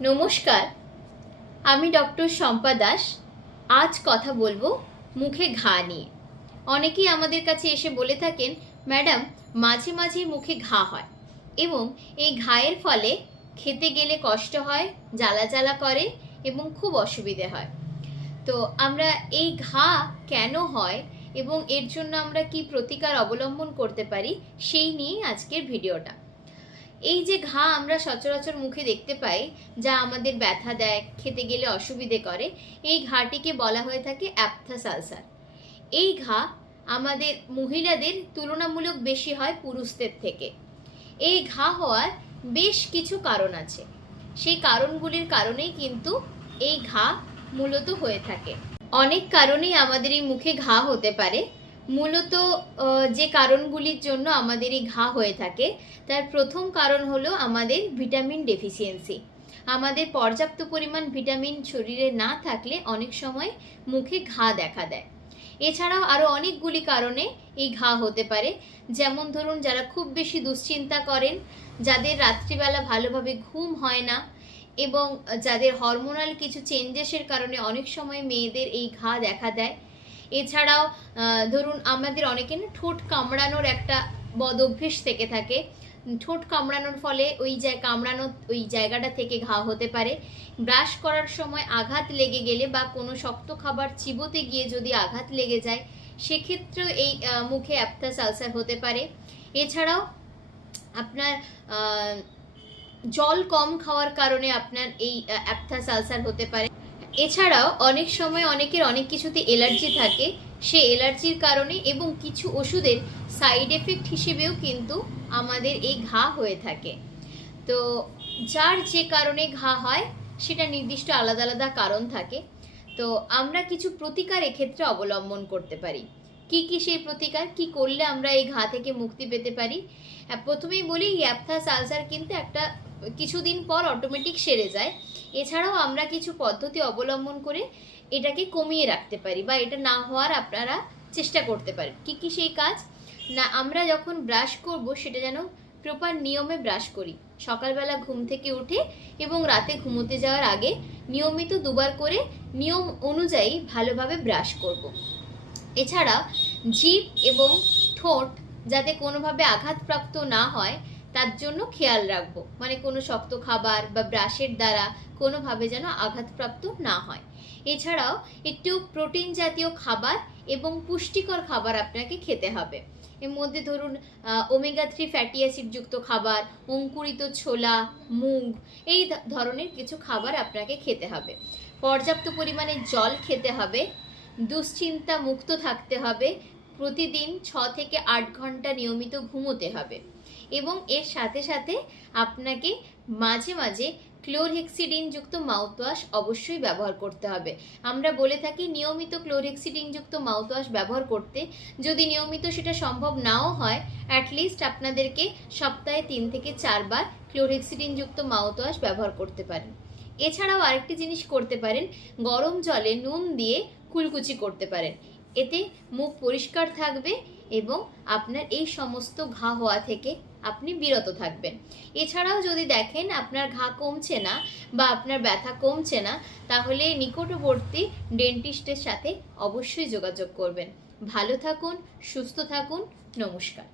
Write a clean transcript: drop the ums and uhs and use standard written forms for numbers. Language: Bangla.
নমস্কার, আমি ডক্টর শম্পা দাস। আজ কথা বলবো মুখে ঘা নিয়ে। অনেকেই আমাদের কাছে এসে বলে থাকেন, ম্যাডাম মাঝে মাঝে মুখে ঘা হয় এবং এই ঘায়ের ফলে খেতে গেলে কষ্ট হয়, জ্বালা জ্বালা করে এবং খুব অসুবিধে হয়। তো আমরা এই ঘা কেন হয় এবং এর জন্য আমরা কি প্রতিকার অবলম্বন করতে পারি সেই নিয়ে আজকের ভিডিওটা। এই যে ঘা আমরা সচরাচর মুখে দেখতে পাই, যা আমাদের ব্যথা দেয়, খেতে গেলে অসুবিধে করে, এই ঘাটিকে বলা হয়ে থাকে অ্যাপথাস আলসার। এই ঘা আমাদের মহিলাদের তুলনামূলক বেশি হয় পুরুষদের থেকে। এই ঘা হওয়ার বেশ কিছু কারণ আছে। সেই কারণগুলির কারণেই কিন্তু এই ঘা মূলত হয়ে থাকে। অনেক কারণেই আমাদের এই মুখে ঘা হতে পারে। মূলত যে কারণগুলির জন্য আমাদের এই ঘা হয়ে থাকে তার প্রথম কারণ হলো আমাদের ভিটামিন ডেফিসিয়েন্সি। আমাদের পর্যাপ্ত পরিমাণ ভিটামিন শরীরে না থাকলে অনেক সময় মুখে ঘা দেখা দেয়। এছাড়াও আরও অনেকগুলি কারণে এই ঘা হতে পারে। যেমন ধরুন, যারা খুব বেশি দুশ্চিন্তা করেন, যাদের রাত্রিবেলা ভালোভাবে ঘুম হয় না এবং যাদের হরমোনাল কিছু চেঞ্জেসের কারণে অনেক সময় মেয়েদের এই ঘা দেখা দেয়। এছাড়াও ধরুন, আমাদের অনেকে না ঠোঁট কামড়ানোর একটা বদ অভ্যেস থেকে থাকে। ঠোঁট কামড়ানোর ফলে ওই জায়গাটা থেকে ঘা হতে পারে। ব্রাশ করার সময় আঘাত লেগে গেলে বা কোনো শক্ত খাবার চিবোতে গিয়ে যদি আঘাত লেগে যায়, সেক্ষেত্রেও এই মুখে অ্যাপথাস আলসার হতে পারে। এছাড়াও আপনার জল কম খাওয়ার কারণে আপনার এই অ্যাপথাস আলসার হতে পারে। এছাড়াও অনেক সময় অনেকের অনেক কিছুতে এলার্জি থাকে, সে এলার্জির কারণে এবং কিছু ওষুধের সাইড এফেক্ট হিসেবেও কিন্তু আমাদের এই ঘা হয়ে থাকে। তো যার যে কারণে ঘা হয় সেটা নির্দিষ্ট আলাদা আলাদা কারণ থাকে। তো আমরা কিছু প্রতিকার এক্ষেত্রে অবলম্বন করতে পারি। কি কি সেই প্রতিকার, কি করলে আমরা এই ঘা থেকে মুক্তি পেতে পারি? প্রথমেই বলি, অ্যাপথাস আলসার কিন্তু একটা কিছুদিন পর অটোমেটিক সেরে যায়। এছাড়াও আমরা কিছু পদ্ধতি অবলম্বন করে এটাকে কমিয়ে রাখতে পারি বা এটা না হওয়ার আপনারা চেষ্টা করতে পারেন। কি কি সেই কাজ? না, আমরা যখন ব্রাশ করব সেটা যেন প্রপার নিয়মে ব্রাশ করি। সকালবেলা ঘুম থেকে উঠে এবং রাতে ঘুমোতে যাওয়ার আগে নিয়মিত দুবার করে নিয়ম অনুযায়ী ভালোভাবে ব্রাশ করব। এছাড়া জিভ এবং ঠোঁট যাতে কোনোভাবে আঘাতপ্রাপ্ত না হয় তার জন্য খেয়াল রাখবো। মানে কোনো শক্ত খাবার বা ব্রাশের দ্বারা কোনোভাবে যেন আঘাতপ্রাপ্ত না হয়। এছাড়াও একটু প্রোটিন জাতীয় খাবার এবং পুষ্টিকর খাবার আপনাকে খেতে হবে। এর মধ্যে ধরুন ওমেগা 3 ফ্যাটি অ্যাসিড যুক্ত খাবার, অঙ্কুরিত ছোলা, মুগ, এই ধরনের কিছু খাবার আপনাকে খেতে হবে। পর্যাপ্ত পরিমাণে জল খেতে হবে। দুশ্চিন্তা মুক্ত থাকতে হবে। প্রতিদিন 6 থেকে 8 ঘন্টা নিয়মিত ঘুমোতে হবে এবং এর সাথে সাথে আপনাকে মাঝে মাঝে ক্লোরহেক্সিডিন যুক্ত মাউথওয়াশ অবশ্যই ব্যবহার করতে হবে। আমরা বলে থাকি নিয়মিত ক্লোরহেক্সিডিন যুক্ত মাউথওয়াশ ব্যবহার করতে। যদি নিয়মিত সেটা সম্ভব নাও হয়, অ্যাটলিস্ট আপনাদেরকে সপ্তাহে 3 থেকে 4 বার ক্লোরহেক্সিডিন যুক্ত মাউথওয়াশ ব্যবহার করতে পারেন। এছাড়াও আরেকটি জিনিস করতে পারেন, গরম জলে নুন দিয়ে কুলকুচি করতে পারেন। এতে মুখ পরিষ্কার থাকবে এবং আপনার এই সমস্ত ঘা হওয়া থেকে আপনি বিরত থাকবেন। এছাড়াও যদি দেখেন আপনার ঘা কমছে না বা আপনার ব্যথা কমছে না, তাহলে নিকটবর্তী ডেন্টিস্টের সাথে অবশ্যই যোগাযোগ করবেন। ভালো থাকুন, সুস্থ থাকুন। নমস্কার।